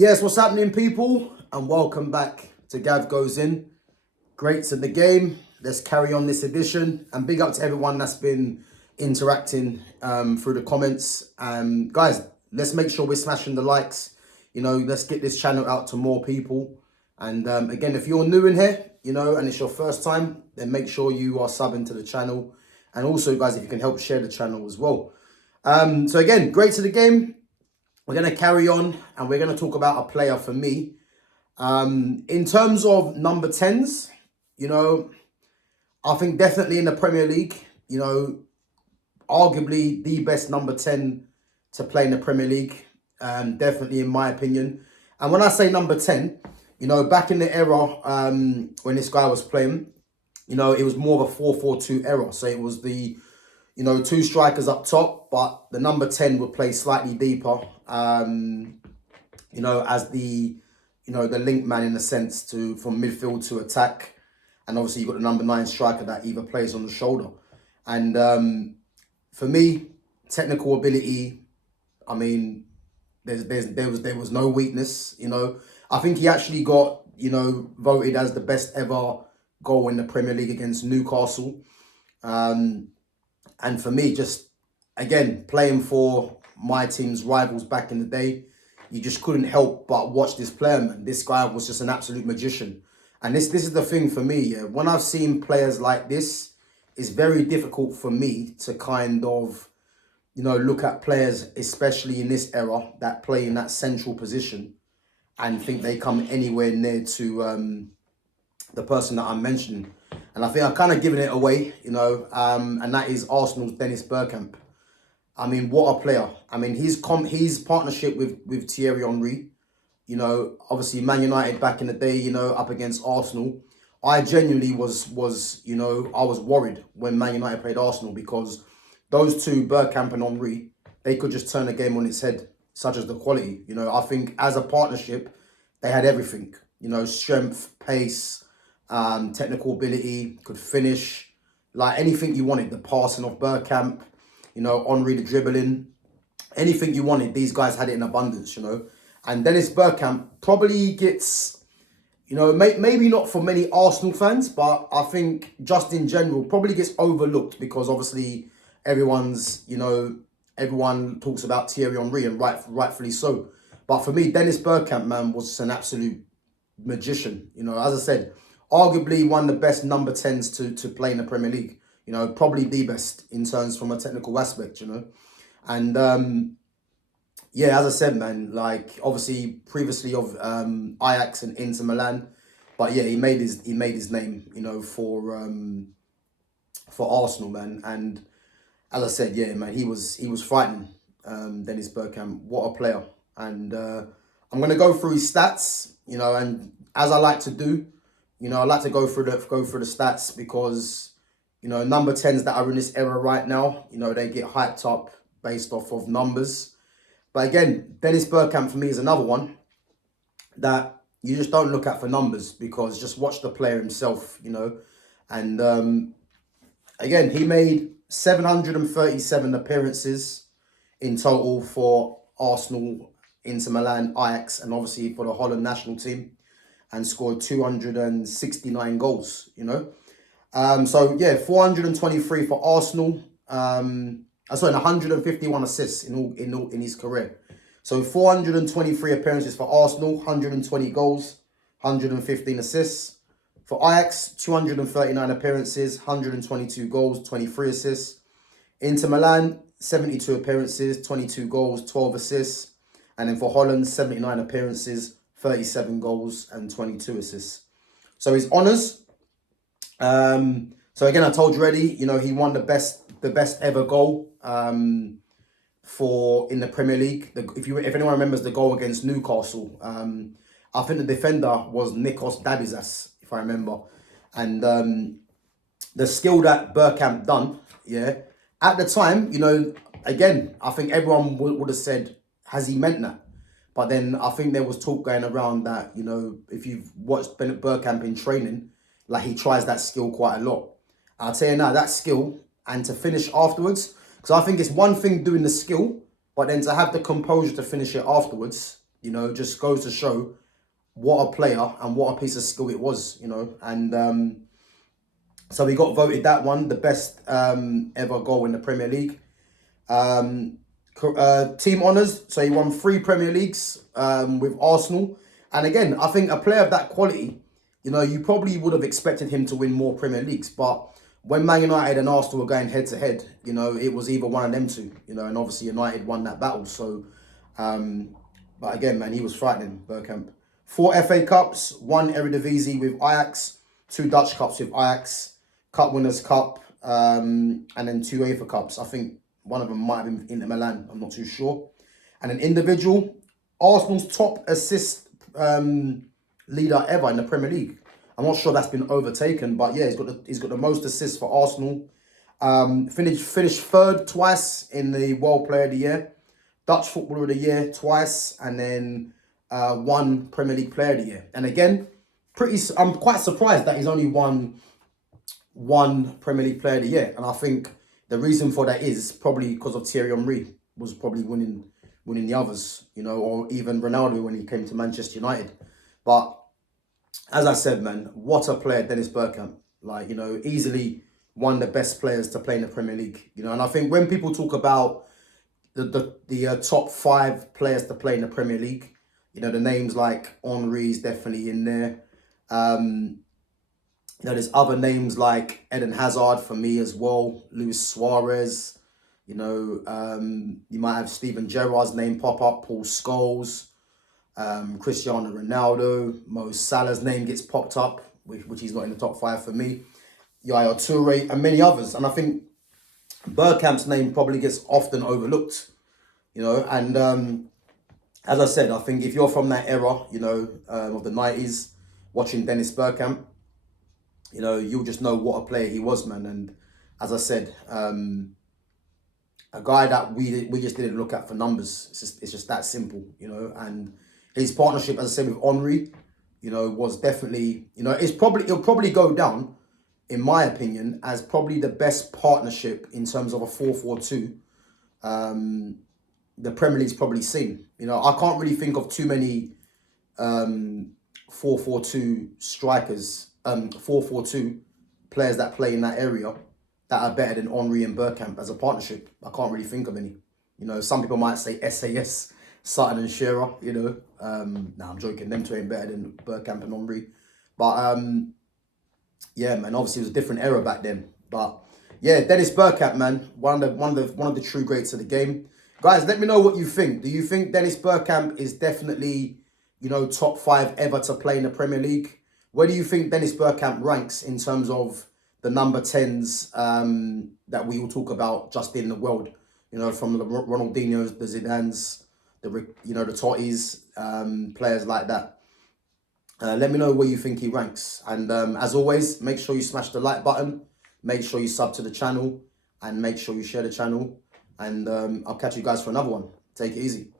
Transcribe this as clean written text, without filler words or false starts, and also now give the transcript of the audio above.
Yes, what's happening, people? And welcome back to GavGoesIn. Greats at the game. Let's carry on this edition. And big up to everyone that's been interacting through the comments. Guys, let's make sure we're smashing the likes. Let's get this channel out to more people. And again, if you're new in here, and it's your first time, then make sure you are subbing to the channel. And also, guys, if you can help share the channel as well. So again, greats at the game. We're going to carry on and we're going to talk about a player for me. In terms of number 10s, I think definitely in the Premier League, arguably the best number 10 to play in the Premier League, definitely in my opinion. And when I say number 10, back in the era when this guy was playing, it was more of a 4-4-2 era. So it was the two strikers up top, but the number 10 would play slightly deeper, as the link man in a sense from midfield to attack. And obviously you've got the number 9 striker that either plays on the shoulder. And for me, technical ability, I mean, there was no weakness, I think he actually got, voted as the best ever goal in the Premier League against Newcastle. And for me, just, again, playing for my team's rivals back in the day, you just couldn't help but watch this player, man. This guy was just an absolute magician. And this is the thing for me, yeah. When I've seen players like this, it's very difficult for me to kind of, look at players, especially in this era, that play in that central position and think they come anywhere near to the person that I'm mentioning. And I think I've kind of given it away, and that is Arsenal's Dennis Bergkamp. I mean, what a player. I mean, his partnership with Thierry Henry, obviously Man United back in the day, up against Arsenal. I genuinely was I was worried when Man United played Arsenal because those two, Bergkamp and Henry, they could just turn the game on its head, such as the quality. I think as a partnership, they had everything, strength, pace, technical ability, could finish, like anything you wanted. The passing of Bergkamp, Henry the dribbling, anything you wanted, these guys had it in abundance, And Dennis Bergkamp probably gets, maybe not for many Arsenal fans, but I think just in general probably gets overlooked because obviously everyone talks about Thierry Henry and rightfully so. But for me, Dennis Bergkamp, man, was an absolute magician. As I said, arguably one of the best number 10s to play in the Premier League. Probably the best in terms from a technical aspect, And as I said, man, like obviously previously of Ajax and Inter Milan, but yeah, he made his name, for Arsenal, man. And as I said, yeah, man, he was frightening. Dennis Bergkamp, what a player. And I'm gonna go through his stats, and as I like to do, I like to go through the stats because, number 10s that are in this era right now, they get hyped up based off of numbers. But again, Dennis Bergkamp for me is another one that you just don't look at for numbers because just watch the player himself, And again, he made 737 appearances in total for Arsenal, Inter Milan, Ajax, and obviously for the Holland national team, and scored 269 goals, So, yeah, 423 for Arsenal. 151 assists in his career. So 423 appearances for Arsenal, 120 goals, 115 assists. For Ajax, 239 appearances, 122 goals, 23 assists. Inter Milan, 72 appearances, 22 goals, 12 assists. And then for Holland, 79 appearances, 37 goals and 22 assists. So his honours. So again, I told you already, he won the best ever goal in the Premier League. If anyone remembers the goal against Newcastle, I think the defender was Nikos Dadizas, if I remember. And the skill that Bergkamp done, yeah, at the time, again, I think everyone would have said, has he meant that? But then I think there was talk going around that, if you've watched Bergkamp in training, like he tries that skill quite a lot. I'll tell you now, that skill and to finish afterwards, because I think it's one thing doing the skill, but then to have the composure to finish it afterwards, You know, just goes to show what a player and what a piece of skill it was, you know. And so he got voted that one, the best ever goal in the Premier League. Team honours, so he won 3 Premier Leagues with Arsenal. And again, I think a player of that quality, you know, you probably would have expected him to win more Premier Leagues. But when Man United and Arsenal were going head to head, you know, it was either one of them two, you know, and obviously United won that battle. So, but again, man, he was frightening, Bergkamp. 4 FA Cups, 1 Eredivisie with Ajax, 2 Dutch Cups with Ajax, Cup Winners' Cup, and then 2 UEFA Cups. I think one of them might have been Inter Milan. I'm not too sure. And an individual, Arsenal's top assist leader ever in the Premier League. I'm not sure that's been overtaken, but yeah, he's got the most assists for Arsenal. Finished third twice in the World Player of the Year, Dutch Footballer of the Year twice, and then 1 Premier League Player of the Year. And again, I'm quite surprised that he's only won 1 Premier League Player of the Year. And I think the reason for that is probably because of Thierry Henry was probably winning the others, you know, or even Ronaldo when he came to Manchester United. But as I said, man, what a player, Dennis Bergkamp. Like, you know, easily one of the best players to play in the Premier League. You know, and I think when people talk about the top 5 players to play in the Premier League, you know, the names like Henry is definitely in there. You know, there's other names like Eden Hazard for me as well, Luis Suarez. You know, you might have Steven Gerrard's name pop up, Paul Scholes, Cristiano Ronaldo, Mo Salah's name gets popped up, which he's not in the top 5 for me. Yaya Toure and many others. And I think Bergkamp's name probably gets often overlooked, you know. And as I said, I think if you're from that era, you know, of the 90s, watching Dennis Bergkamp, you know, you'll just know what a player he was, man. And as I said, a guy that we just didn't look at for numbers. It's just that simple, you know. And his partnership, as I said, with Henry, you know, was definitely, you know, it'll probably go down, in my opinion, as probably the best partnership in terms of a 4-4-2 the Premier League's probably seen. You know, I can't really think of too many 4-4-2 strikers, 4-4-2 players that play in that area that are better than Henry and Bergkamp as a partnership. I can't really think of any. You know, some people might say SAS, Sutton and Shearer, you know. Nah, I'm joking. Them two ain't better than Bergkamp and Henry. But yeah, man, obviously it was a different era back then. But yeah, Dennis Bergkamp, man, one of the true greats of the game. Guys, let me know what you think. Do you think Dennis Bergkamp is definitely, you know, top 5 ever to play in the Premier League? Where do you think Dennis Bergkamp ranks in terms of the number 10s that we will talk about just in the world? You know, from the Ronaldinhos, the Zidanes, the Tottis, players like that. Let me know where you think he ranks. And as always, make sure you smash the like button. Make sure you sub to the channel. And make sure you share the channel. And I'll catch you guys for another one. Take it easy.